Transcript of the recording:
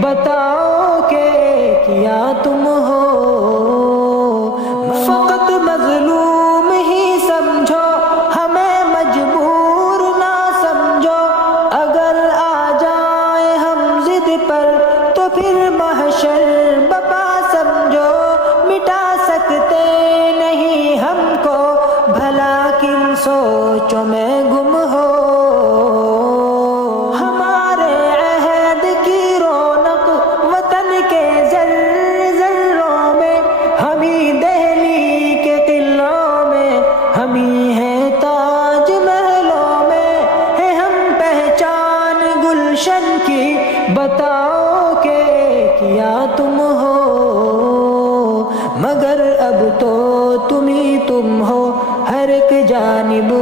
بتاؤ کہ کیا تم ہو، فقط مظلوم ہی سمجھو ہمیں مجبور نہ سمجھو، اگر آ جائیں ہم ضد پر تو پھر محشر بپا سمجھو، مٹا سکتے نہیں ہم کو بھلا کن سوچوں میں گم ہو، ہمارے عہد کی رونق وطن کے ذروں میں، ہمیں دہلی کے قلعوں میں، ہمیں ہیں تاج محلوں میں، ہے ہم پہچان گلشن کی، بتاؤ کہ کیا تم ہو، مگر اب تو تم ہی تم ہو ہر ایک جانب